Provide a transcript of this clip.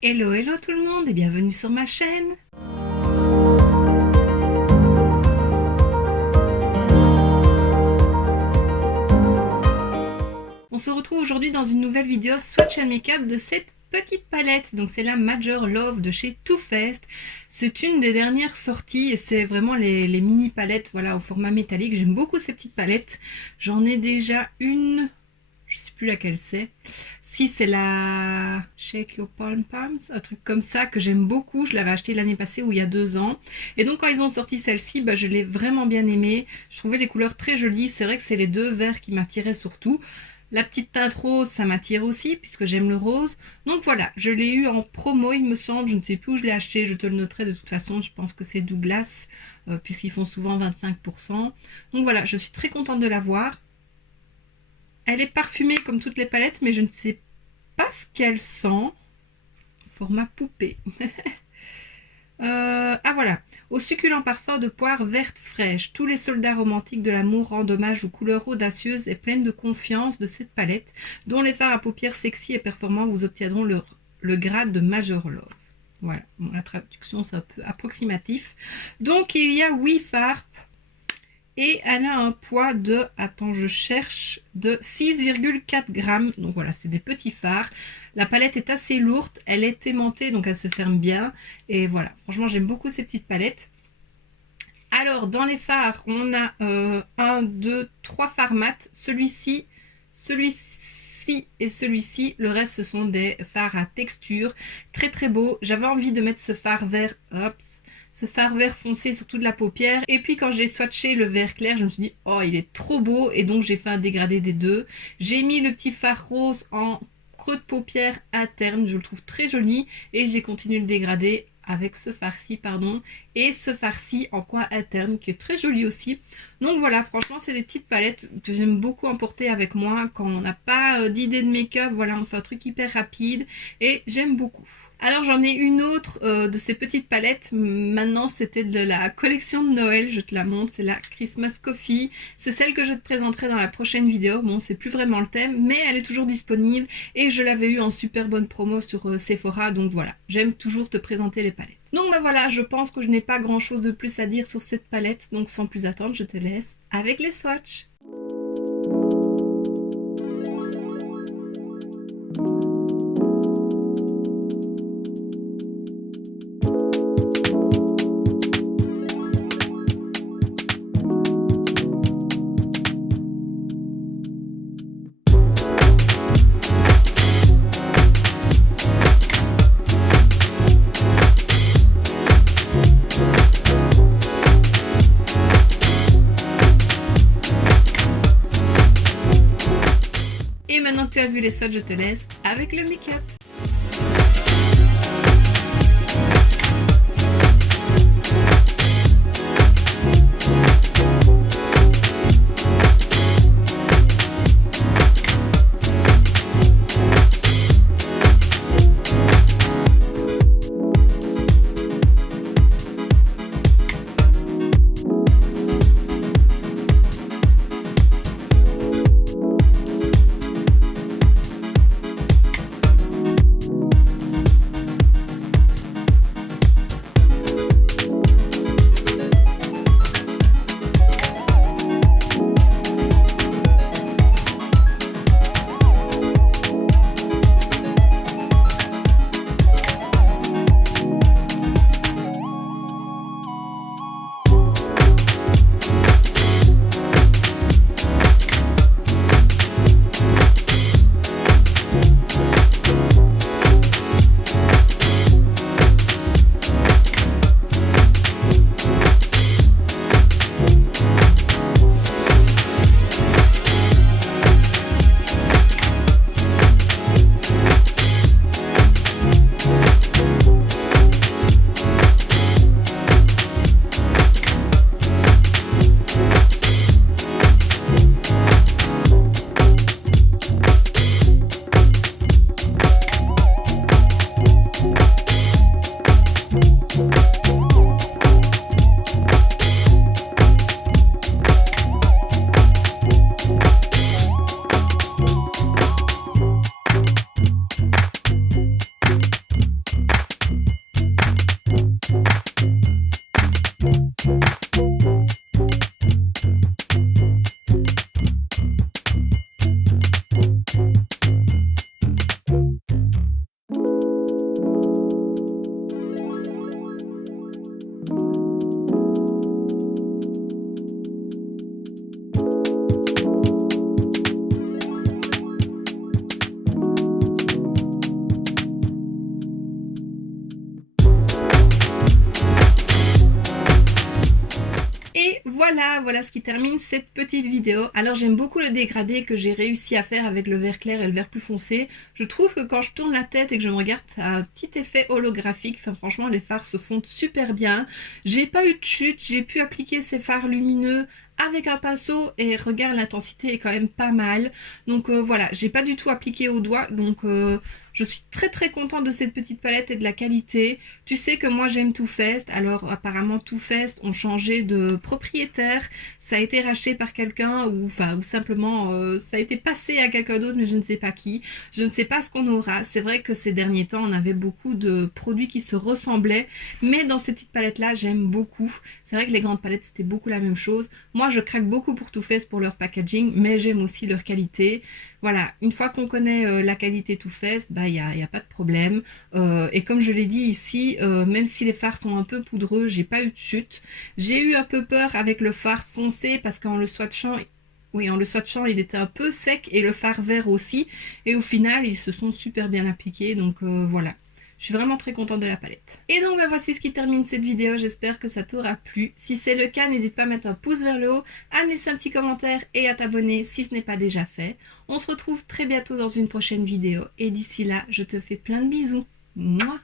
Hello, hello tout le monde et bienvenue sur ma chaîne. On se retrouve aujourd'hui dans une nouvelle vidéo swatch and make-up de cette petite palette. Donc c'est la Major Love de chez Too Faced. C'est une des dernières sorties et c'est vraiment les mini palettes, voilà, au format métallique. J'aime beaucoup ces petites palettes. J'en ai déjà une, je sais plus laquelle c'est. Si, c'est la Shake Your Palm Palms, un truc comme ça que j'aime beaucoup. Je l'avais acheté l'année passée ou il y a 2 ans. Et donc quand ils ont sorti celle-ci, je l'ai vraiment bien aimée. Je trouvais les couleurs très jolies. C'est vrai que c'est les deux verts qui m'attiraient surtout. La petite teinte rose, ça m'attire aussi puisque j'aime le rose. Donc voilà, je l'ai eu en promo, il me semble. Je ne sais plus où je l'ai acheté. Je te le noterai de toute façon. Je pense que c'est Douglas puisqu'ils font souvent 25%. Donc voilà, je suis très contente de l'avoir. Elle est parfumée comme toutes les palettes, mais je ne sais pas ce qu'elle sent. Format poupée. Ah voilà. Au succulent parfum de poire verte fraîche, tous les soldats romantiques de l'amour rendent hommage aux couleurs audacieuses et pleines de confiance de cette palette, dont les fards à paupières sexy et performants vous obtiendront le grade de Major Love. Voilà, bon, la traduction c'est un peu approximatif. Donc il y a 8 fards. Et elle a un poids de, attends je cherche, de 6,4 grammes. Donc voilà, c'est des petits fards. La palette est assez lourde, elle est aimantée, donc elle se ferme bien. Et voilà, franchement j'aime beaucoup ces petites palettes. Alors dans les fards, on a 1, 2, 3 fards mat. Celui-ci et celui-ci. Le reste ce sont des fards à texture. Très très beau. J'avais envie de mettre ce fard vert, ce fard vert foncé sur toute la paupière, et puis quand j'ai swatché le vert clair, je me suis dit oh il est trop beau, et donc j'ai fait un dégradé des deux. J'ai mis le petit fard rose en creux de paupière interne, je le trouve très joli, et j'ai continué le dégradé avec ce fard-ci, pardon, et ce fard-ci en coin interne qui est très joli aussi. Donc voilà, franchement c'est des petites palettes que j'aime beaucoup emporter avec moi quand on n'a pas d'idée de make-up. Voilà, on fait un truc hyper rapide et j'aime beaucoup. Alors j'en ai une autre de ces petites palettes. Maintenant c'était de la collection de Noël, je te la montre, c'est la Christmas Coffee. C'est celle que je te présenterai dans la prochaine vidéo. Bon, c'est plus vraiment le thème, mais elle est toujours disponible et je l'avais eu en super bonne promo sur Sephora. Donc voilà, j'aime toujours te présenter les palettes. Donc voilà, je pense que je n'ai pas grand chose de plus à dire sur cette palette. Donc sans plus attendre, je te laisse avec les swatchs. Et maintenant que tu as vu les swatchs, je te laisse avec le make-up. Voilà ce qui termine cette petite vidéo. Alors j'aime beaucoup le dégradé que j'ai réussi à faire avec le vert clair et le vert plus foncé. Je trouve que quand je tourne la tête et que je me regarde, ça a un petit effet holographique. Enfin franchement les fards se fondent super bien. J'ai pas eu de chute, j'ai pu appliquer ces fards lumineux avec un pinceau et regarde, l'intensité est quand même pas mal. Donc voilà, j'ai pas du tout appliqué au doigt, donc je suis très contente de cette petite palette et de la qualité. Tu sais que moi j'aime Too Faced, alors apparemment Too Faced ont changé de propriétaire, ça a été racheté par quelqu'un ou simplement ça a été passé à quelqu'un d'autre, mais je ne sais pas qui. Je ne sais pas ce qu'on aura. C'est vrai que ces derniers temps on avait beaucoup de produits qui se ressemblaient, mais dans ces petites palettes là j'aime beaucoup. C'est vrai que les grandes palettes c'était beaucoup la même chose. Moi je craque beaucoup pour Too Faced pour leur packaging, mais j'aime aussi leur qualité. Voilà, une fois qu'on connaît la qualité Too Faced, bah y a pas de problème. Et comme je l'ai dit ici, même si les fards sont un peu poudreux, j'ai pas eu de chute. J'ai eu un peu peur avec le fard foncé parce qu'en le swatchant, oui, en le swatchant, il était un peu sec et le fard vert aussi. Et au final, ils se sont super bien appliqués, donc voilà. Je suis vraiment très contente de la palette. Et donc bah, voici ce qui termine cette vidéo, j'espère que ça t'aura plu. Si c'est le cas, n'hésite pas à mettre un pouce vers le haut, à me laisser un petit commentaire et à t'abonner si ce n'est pas déjà fait. On se retrouve très bientôt dans une prochaine vidéo et d'ici là, je te fais plein de bisous. Mouah.